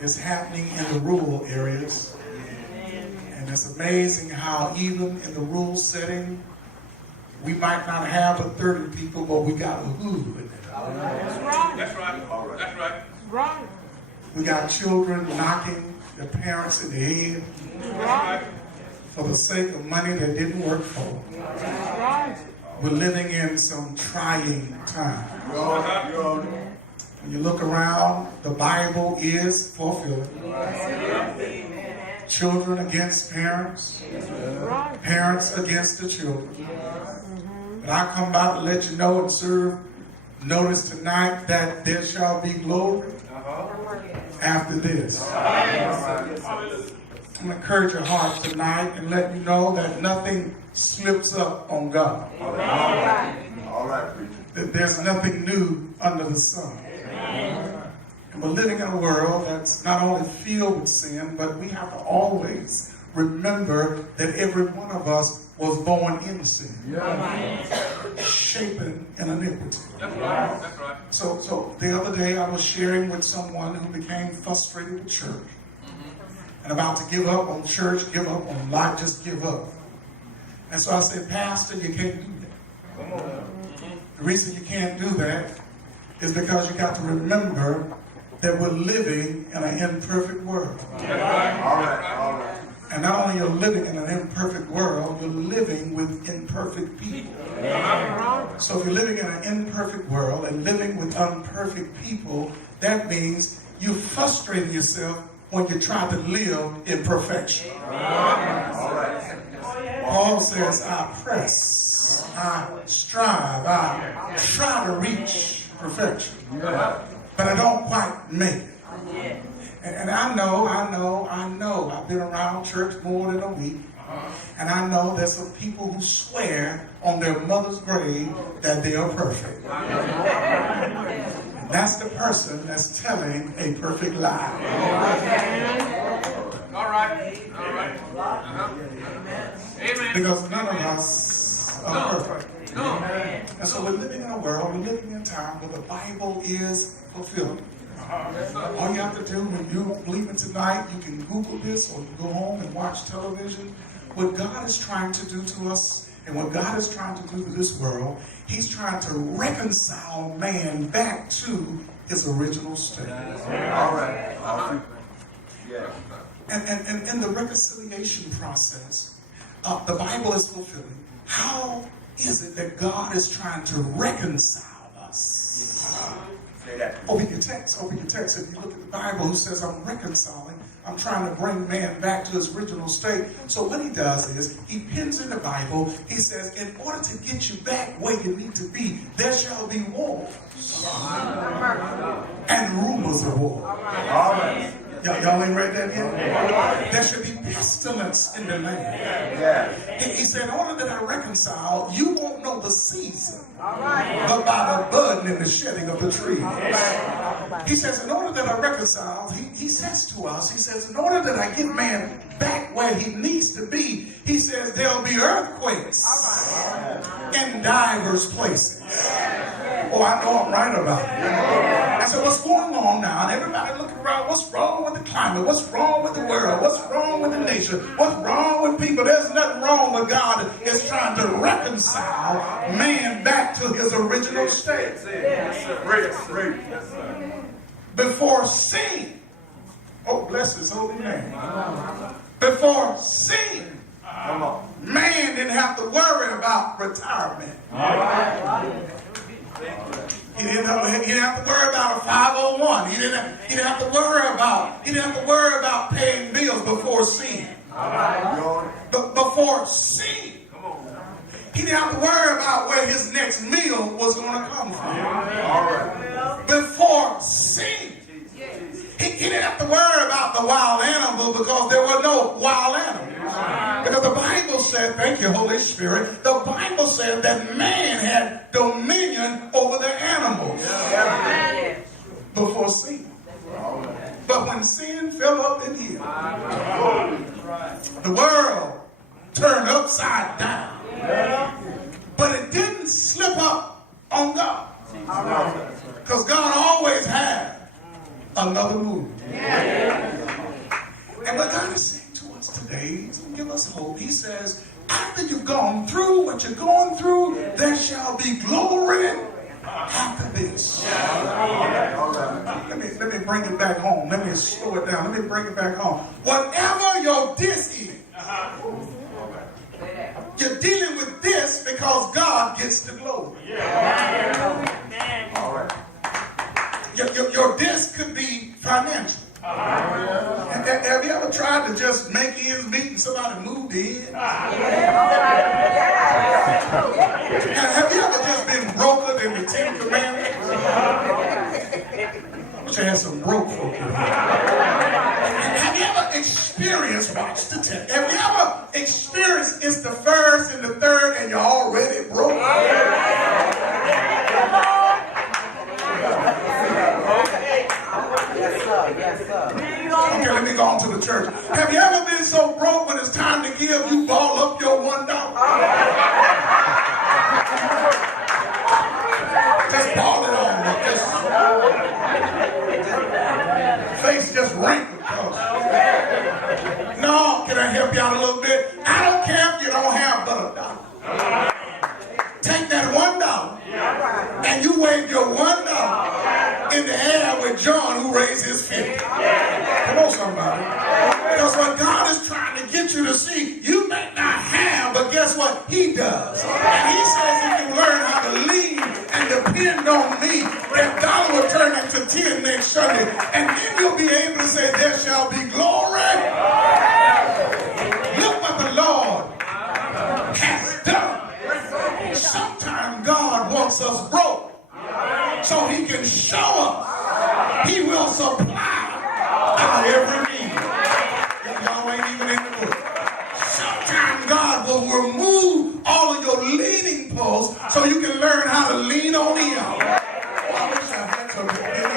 is happening in the rural areas. And it's amazing how even in the rural setting, we might not have but 30 people, but we got a hood. That's right. That's right. That's right. Right. We got children knocking their parents in the head Right. for the sake of money that didn't work for them. Right. We're living in some trying times. When you look around, the Bible is fulfilling. Children against parents, parents against the children. But I come by to let you know and serve notice tonight that there shall be glory after this. I'm going to encourage your hearts tonight and let you know that nothing slips up on God. All right, preacher. That there's nothing new under the sun. And we're living in a world that's not only filled with sin, but we have to always remember that every one of us was born in sin, shapen in iniquity. That's right. That's right. So the other day I was sharing with someone who became frustrated with church and about to give up on church, give up on life, just give up. And so I said, Pastor, you can't do that. The reason you can't do that is because you got to remember that we're living in an imperfect world. All right. And not only you're living in an imperfect world, you're living with imperfect people. So if you're living in an imperfect world and living with imperfect people, that means you're frustrating yourself when you try to live in perfection. Paul says, I press, I strive, I try to reach perfection, but I don't quite make it. And I know, I've been around church more than a week, and I know there's some people who swear on their mother's grave that they are perfect. And that's the person that's telling a perfect lie. All right. All right. Amen. Because none of us are perfect. No. And so we're living in a world, we're living in a time where the Bible is fulfilled. All you have to do when you believe it tonight, you can Google this or you go home and watch television. What God is trying to do to us and what God is trying to do to this world, He's trying to reconcile man back to his original state. All right. Yeah. And in the reconciliation process, the Bible is fulfilling. How is it that God is trying to reconcile us? Say that. Open your text. If you look at the Bible, who says, I'm reconciling, I'm trying to bring man back to his original state. So what he does is, he pins in the Bible, he says, in order to get you back where you need to be, there shall be wars and rumors of war. All right. Y'all ain't read that yet? There should be pestilence in the land. He said, in order that I reconcile, you won't know the season, but by the budding and the shedding of the trees. He says, in order that I reconcile, he says to us, he says, in order that I get man back where he needs to be, he says, there'll be earthquakes in diverse places. Oh, I know I'm right about it. And so what's going on now? And everybody looking around, what's wrong with the climate? What's wrong with the world? What's wrong with the nation? What's wrong with people? There's nothing wrong with God is trying to reconcile man back to his original state. Before sin. Oh, bless his holy name. Before sin, man didn't have to worry about retirement. He didn't have to worry about a 501. He didn't have to worry about paying bills before sin. But before sin, he didn't have to worry about where his next meal was going to come from. Before sin, he didn't have to worry about the wild animals because there were no wild animals. Because the Bible said, thank you, Holy Spirit, the Bible said that man had dominion over the animals before sin. But when sin fell up in here, the world turned upside down. But it didn't slip up on God. Because God always had another move. And what God is saying to us today, He's going to give us hope. He says, after you've gone through what you're going through, there shall be glory after this. Let me bring it back home. Let me slow it down. Let me bring it back home. Whatever your this is, you're dealing with this because God gets the glory. All right. Your this could be financial. Have you ever tried to just make ends meet and somebody moved in? Have you ever just been broker than the Ten Commandments? I wish I had some broke folk in here. Have you ever experienced, watch the text, have you ever experienced it's the first and the third and you're already broke? Okay, let me go on to the church. Have you ever been so broke when it's time to give, you ball up your $1? Just ball it on. Face just wrinkled. No, can I help you out a little bit? I don't care if you don't have but $1. Take that $1 and you wave your $1 in the air with John who raised his 50. Come on, somebody. Because what God is trying to get you to see, you may not have, but guess what? He does. And He says if you learn how to lean and depend on me, that dollar will turn into 10 next Sunday. And then you'll be able to say, there shall be glory. Look what the Lord has done. Sometimes God wants us broke so He can show us He will supply our every need. Y'all ain't even in the book. Sometimes God will remove all of your leaning posts so you can learn how to lean on Him. Oh, I wish I had something in here.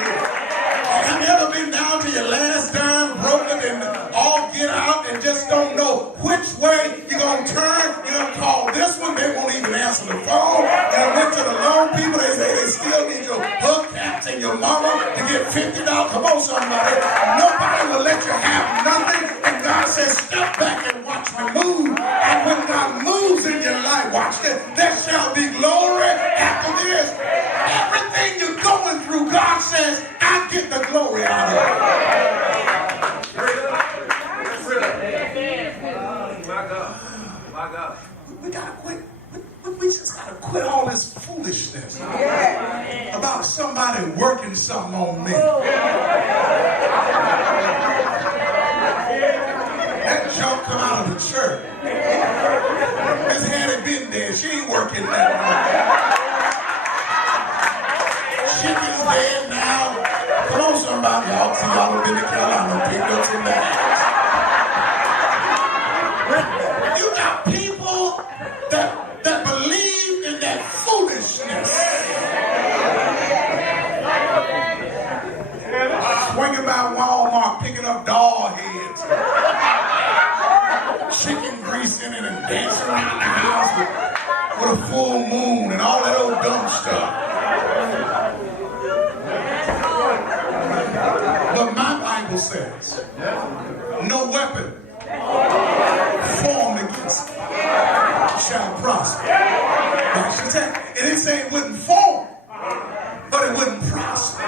Have you ever been down to your last dime, broken and all get out and just don't know which way you're going to turn? You're going to call this one, they won't even answer the phone. And I went to the loan people, they say they still need your hubcaps and your mama to get $50. Come on, somebody. Nobody will let you have nothing. And God says, step back and watch me move. And when God moves in your life, watch this, there shall be glory after this. Everything you're going through, God says, I get the glory out of it. My God. We gotta quit. We just gotta quit all this foolishness about somebody working something on me. That junk come out of the church. His hand had been there. She ain't working that much. Chicken's dead now. Come on, somebody. Y'all see y'all have been to Carolina. Picked up some bags. You got people that believe in that foolishness. Swinging by Walmart, picking up doll heads, chicken grease in it, and dancing around the house with a full moon and all that old dumb stuff. But my Bible says, no weapon formed against it shall prosper. It didn't say it wouldn't form, but it wouldn't prosper.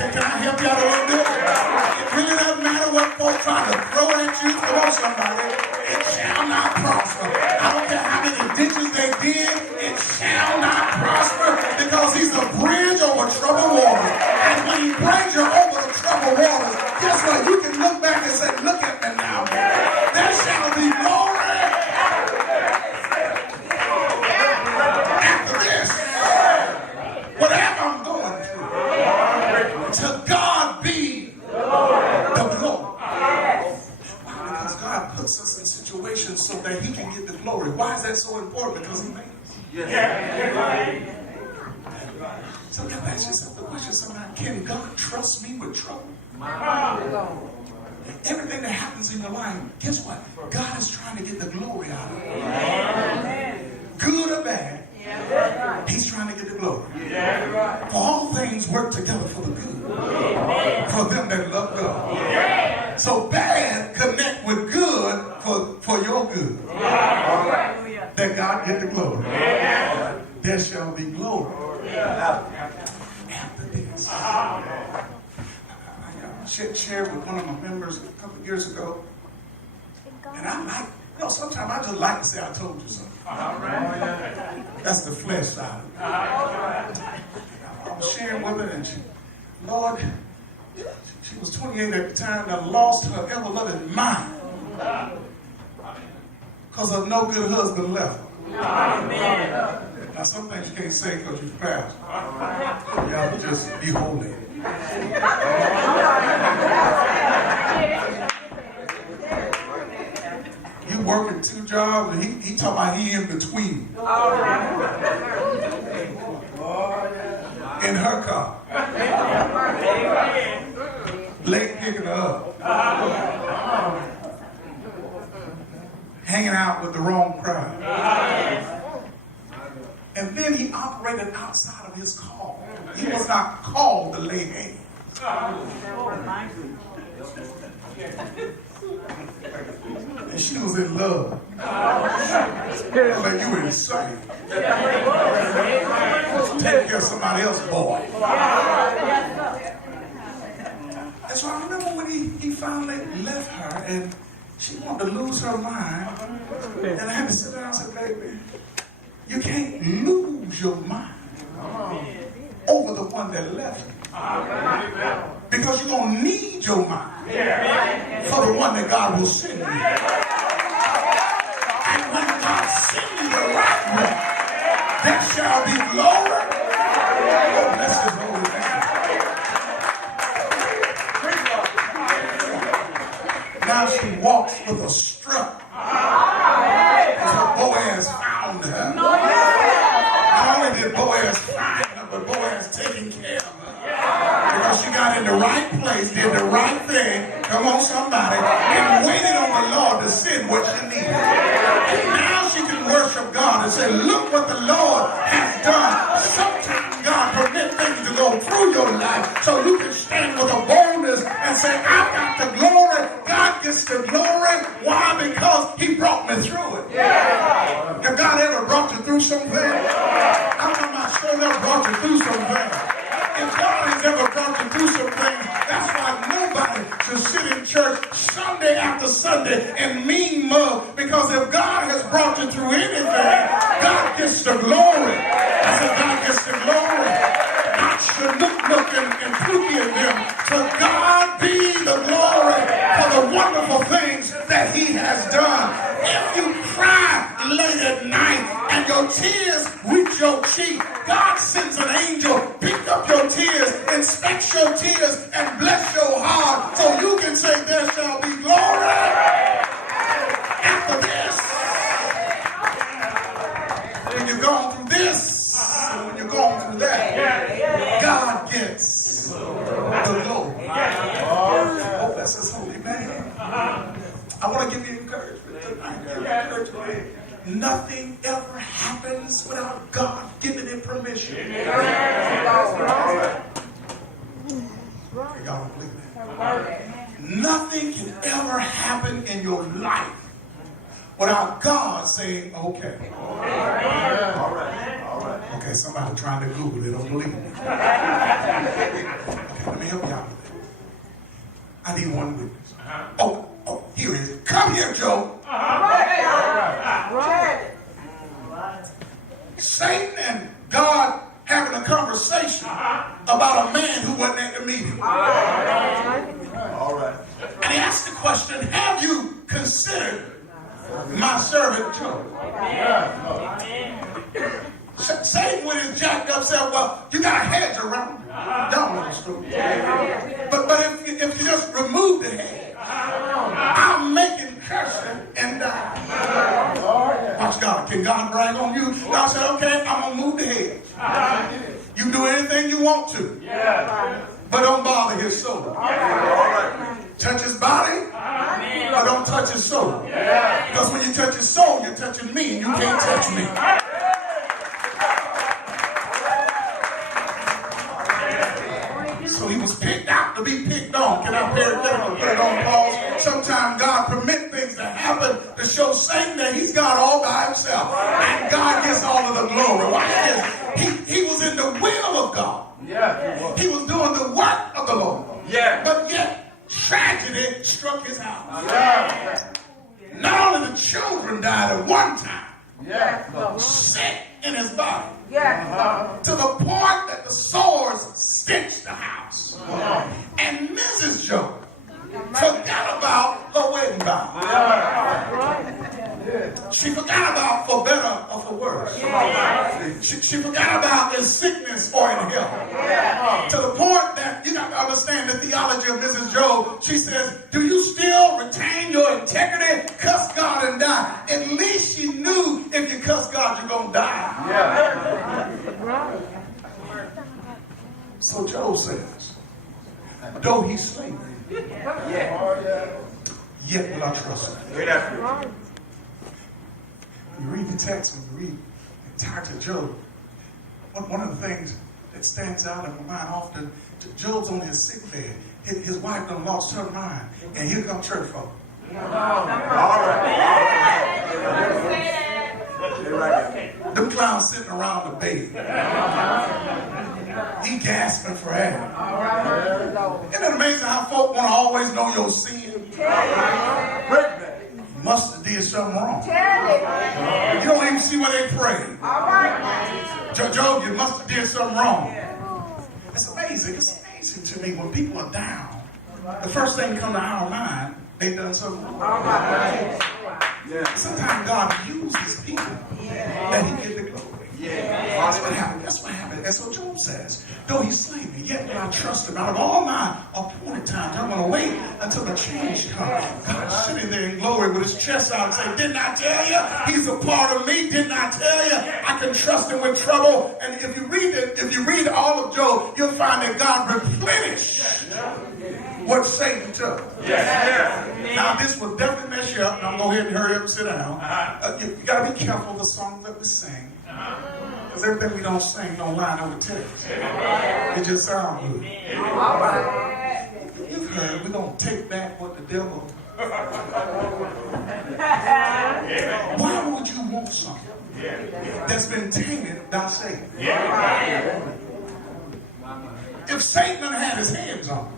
Can I help you out a little bit? It really doesn't matter what folks try to throw at you. Come on, somebody. It shall not prosper. I don't care how many ditches they did, it shall not prosper because He's a bridge over troubled waters. And when He brings you over the troubled waters, guess what? You can look back and say, look at me now. There shall be glory. After this, whatever I'm going through, to God be the glory. Why? Because God puts us in situations so that He can get the glory. Why is that so important? Because He made us. So you ask yourself the question sometimes, can God trust me with trouble? Everything that happens in your life, guess what? God is trying to get the glory out of it. Good or bad, He's trying to get the glory. For all things work together for the good. for them that love God. So bad connect with good for your good. That God get the glory. There shall be glory after this. I shared with one of my members a couple of years ago, and I like, sometimes I just like to say I told you something. That's the flesh side of it. I'm sharing with her, and Lord, she was 28 at the time, and lost her ever-loving mind because of no good husband left her. Now, some things you can't say because you're pastor. Y'all just be holy. You working 2 jobs, and he talking about he in between. In her car. Late picking her up. Hanging out with the wrong crowd. And then he operated outside of his call. He was not called to lay hands. And she was in love. Like you were insane. Take care of somebody else's boy. And so I remember when he finally left her and she wanted to lose her mind. And I had to sit down and say, baby, you can't lose your mind over the one that left you. Because you're going to need your mind for the one that God will send you. And when God sends you the right one, there shall be glory. Oh, bless his holy name. Now she walks with a strut. Because her Boaz found her. Not only did Boaz find her, but Boaz taking care of her. Because she got in the right place, did the right thing, come on somebody, and waited on the Lord to send what she needed. And now she can worship God and say, look what the Lord has done. Sometimes God permits things to go through your life so you can stand with a boldness and say, I've got the glory. God gets the glory. Why? Because he brought me through it. Have God ever brought you through something? I'm talking about sure enough brought you through something. If God has ever brought you through some things, that's why nobody should sit in church Sunday after Sunday and mean mug. Because if God has brought you through anything, God gets the glory. I said God gets the glory. Not Chinook and Pookie and them. To God be the glory for the wonderful things that he has done. If you cry late at night and your tears reach your cheek, God sends an angel, pick up your tears, inspect your tears, and bless your heart so you can say there shall be glory after this. When you're going through this, and when you're going through that, God gets the glory. Oh, that's his holy name. I want to give you encouragement tonight. Nothing ever happens without God giving it permission. Y'all don't believe that. Nothing can ever happen in your life without God saying, okay. All right. Okay, somebody trying to Google it, don't believe me. Okay, let me help you out with it. I need one witness. Oh, here it is. Come here, Joe. Satan and God having a conversation about a man who wasn't at the meeting. All right. And he asked the question, have you considered my servant Job? Satan, when he's jacked up, said, well, you got a hedge around him. Y'all know the story. But if you just remove the hedge, I'll make him curse him and die. Watch God. Can God brag on you? God said, okay, I'm going to move the hedge. You do anything you want to. But don't bother his soul. Touch his body, but don't touch his soul. Because when you touch his soul, you're touching me, and you can't touch me. So he was to show Satan that he's God all by himself. And God gets all of the glory. Watch this. He was in the will of God. Yeah. He was doing the work of the Lord. Yeah. But yet, tragedy struck his house. Yeah. Not only the children died at one time, Yeah. sick in his body, Uh-huh. to the point that the sores stitched the house. And Mrs. Joe forgot about her wedding vow. She forgot about for better or for worse. She forgot about in sickness or in health. To the point that you got to understand the theology of Mrs. Job. She says, do you still retain your integrity? Cuss God and die. At least she knew if you cuss God, you're going to die. Yeah. So Job says, though he slay me, yet will I trust him. Hear that? You read the text and you read the entirety of Job. One of the things that stands out in my mind often, Job's on his sick bed. His wife done lost her mind. And here come church folk. All right. Them clowns sitting around the bed. He gasping for air. Isn't it amazing how folk want to always know your sin? You must have did something wrong. You don't even see where they pray. Job, you must have did something wrong. It's amazing. It's amazing to me when people are down. The first thing come to our mind, they done something wrong. Sometimes God uses people that he gives the glory. That's what happened. That's what happened. And so Job says, though he slay me, yet will I trust him. Out of all my appointed times, I'm going to wait until the change comes. God's sitting there in glory with his chest out and saying, didn't I tell you? He's a part of me. Didn't I tell you? I can trust him with trouble. And if you read all of Job, you'll find that God replenished what Satan took. Now this will definitely mess you up. And I'm going to go ahead and hurry up and sit down. You got to be careful of the songs that we sing. Because everything we don't sing don't line up with text. It just sounds good. You've heard, we're going to take back what the devil. Why would you want something that's been tainted by Satan? If Satan had his hands on it,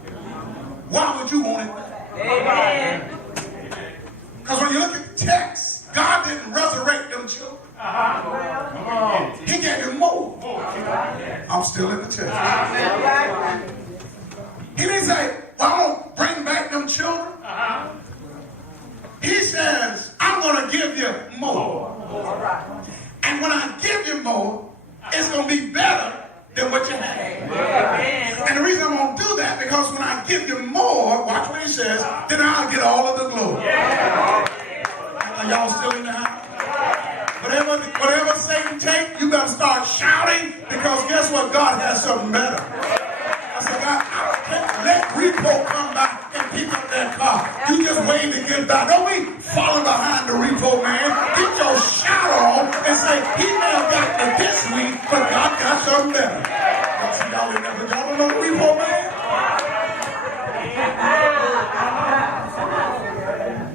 why would you want it? Because when you look at the text, God didn't resurrect them children. He gave him more. I'm still in the church. He didn't say, well, I'm going to bring back them children. He says, I'm going to give you more. And when I give you more, it's going to be better than what you had. And the reason I'm going to do that, because when I give you more, watch what he says, then I'll get all of the glory. Are y'all still in the house? Whatever Satan take, you got to start shouting, because guess what? God has something better. I said, God, I can't let repo come back and pick up that car. You just waiting to get back. Don't be falling behind the repo man. Get your shout on and say, he may have got me this week, but God got something better. Y'all see, y'all don't know the repo man?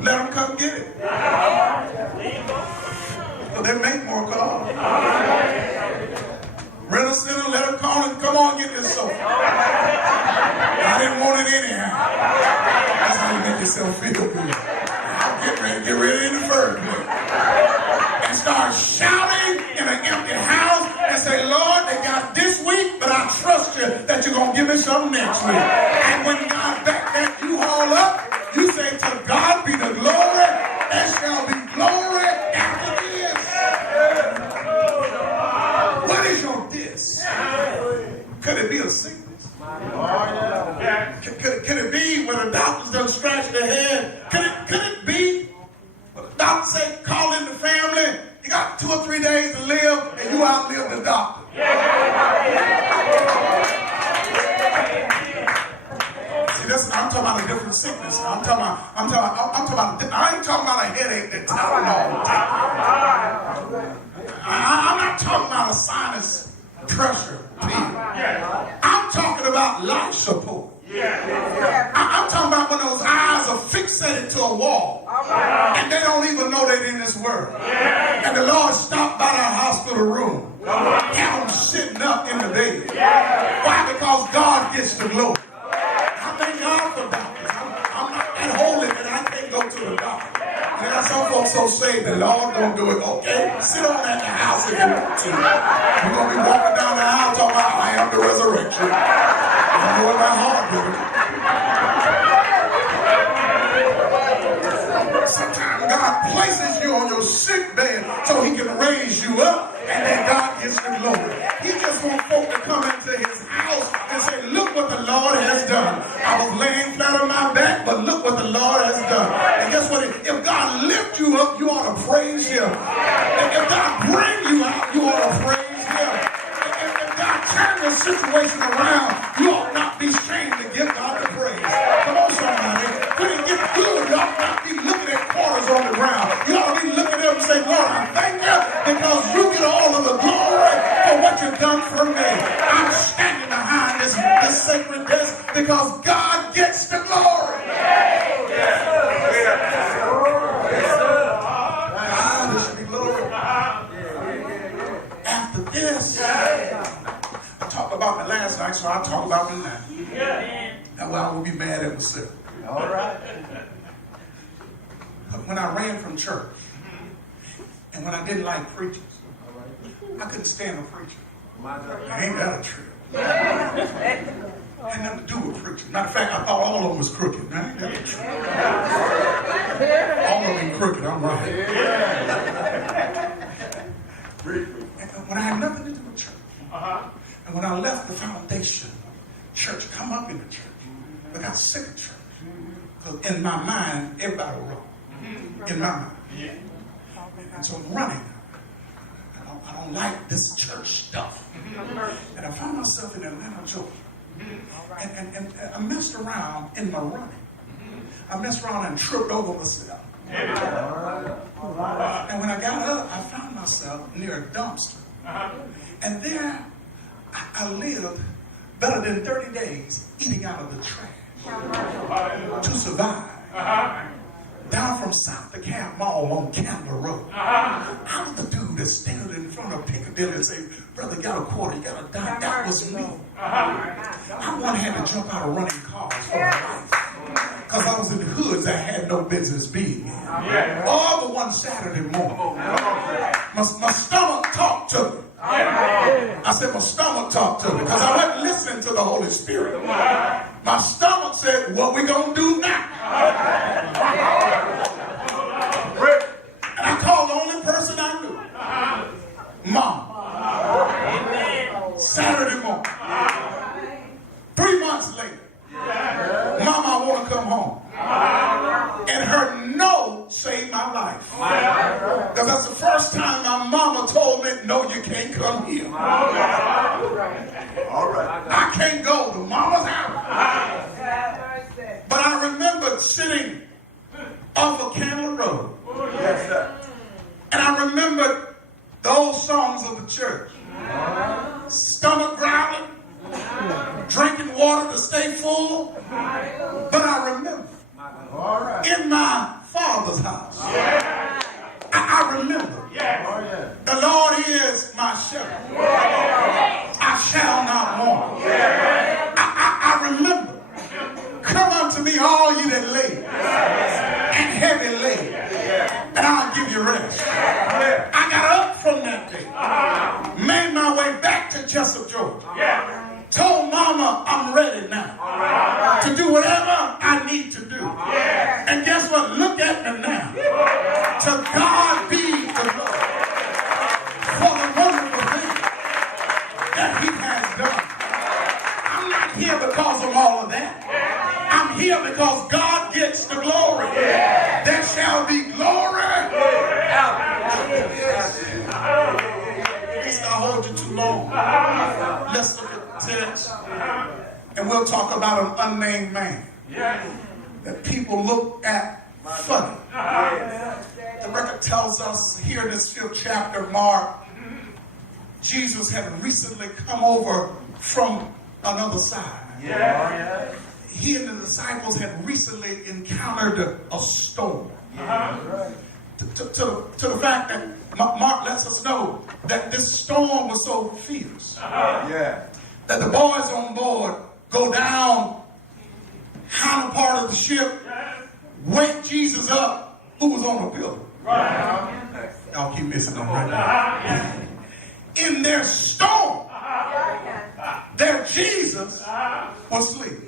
Let him come get it. So they make more cars. Rent a center, let them call and come on, get this sofa. I didn't want it anyhow. That's how you make yourself feel good. I'll get ready in the first place. And start shouting in an empty house and say, Lord, they got this week, but I trust you that you're going to give me something next week. And when God back that you haul up, you say, to God be the glory, there shall be glory after this. What is your this? Could it be a sickness? Could it be when the doctors done scratch their head? Could it be when the doctor say, call in the family, you got 2 or 3 days to live, and you outlive the doctor? See, listen, I'm talking about a different sickness. I ain't talking about a headache that Tylenol. I'm not talking about a sinus pressure pill. I'm talking about life support. I'm talking about when those eyes are fixated to a wall and they don't even know know they're in this world. And the Lord stopped by our hospital room. Had them sitting up in the bed. Why? Because God gets the glory. I thank God for doctors. I'm not that holy that I can't go to the doctor. And I got some folks so saved, the Lord don't do it. Okay, sit on at the house if you want to. You're going to be walking down the aisle talking about, I am the resurrection. I know in my heart, brother. Sometimes God places you on your sick bed so he can raise you up, and then God gets the glory. He just wants folk to come into his house and say, look what the Lord has done. I was laying flat on my back, but look what the Lord has done. And guess what? If God lifts you up, you ought to praise him. And if God brings you out, you ought to praise him. If God turns your situation around, you ought not be ashamed to give God the praise. Come on, somebody. When it gets good, you ought not be looking at quarters on the ground. You ought to be looking at them and say, Lord, I thank you because you get all of the glory for what you've done for me. I'm standing behind this sacred desk because God gets the glory. There should be glory. After this, I talked about it last night, so I'll talk about it tonight. That way I will be mad at myself. All right. When I ran from church, and when I didn't like preachers, I couldn't stand a preacher. I ain't got a trip. Had nothing to do with preaching. Matter of fact, I thought all of them was crooked. I ain't got a trip. All of them crooked, I'm right. And when I had nothing to do with church, and when I left the foundation, church come up in the church. I got sick of church. Because in my mind, everybody was wrong. In my mind. And so I'm running. I don't like this church stuff. And I found myself in Atlanta, Georgia. And I messed around in my running. I messed around and tripped over myself. And when I got up, I found myself near a dumpster. And there, I lived better than 30 days eating out of the trash to survive. Down from South to Camp Mall on Candler Road. I was the dude that stood in front of Piccadilly and said, brother, you got a quarter, you got a dime. That was me. I one had to jump out of running cars for my life. Because I was in the hoods I had no business being in. All but one Saturday morning. My stomach talked to me. I said my stomach talked to me because I wasn't listening to the Holy Spirit. My stomach said, what we gonna do now? And I called the only person I knew. Mom. Saturday morning. 3 months later. Mama, I want to come home. And her no saved my life. Because that's the first time my mama told me, no, you can't come here. All right. I can't go. The mama's out. But I remember sitting off of Candler Road. And I remembered the old songs of the church. Stomach growling. Drinking water to stay full. But I remember in my father's house. I remember the Lord is my shepherd. I shall not want. I remember. Come unto me, all you that labor and heavy laden, and I'll give you rest. I got up from that day, made my way back to Jessup, Georgia. Told mama I'm ready now to do whatever I need to do. And guess what? Look at me now. To God be the glory for the wonderful thing that he has done. I'm not here because of all of that. I'm here because God gets the glory. There shall be glory. It's not hold you too long. Let's look at text, and we'll talk about an unnamed man that people look at funny. The record tells us here in this 5th chapter of Mark, Jesus had recently come over from another side. He and the disciples had recently encountered a storm. to the fact that Mark lets us know that this storm was so fierce that the boys on board go down counter part of the ship, wake Jesus up, who was on a pillow. Y'all keep missing them right now. In their storm, their Jesus was asleep.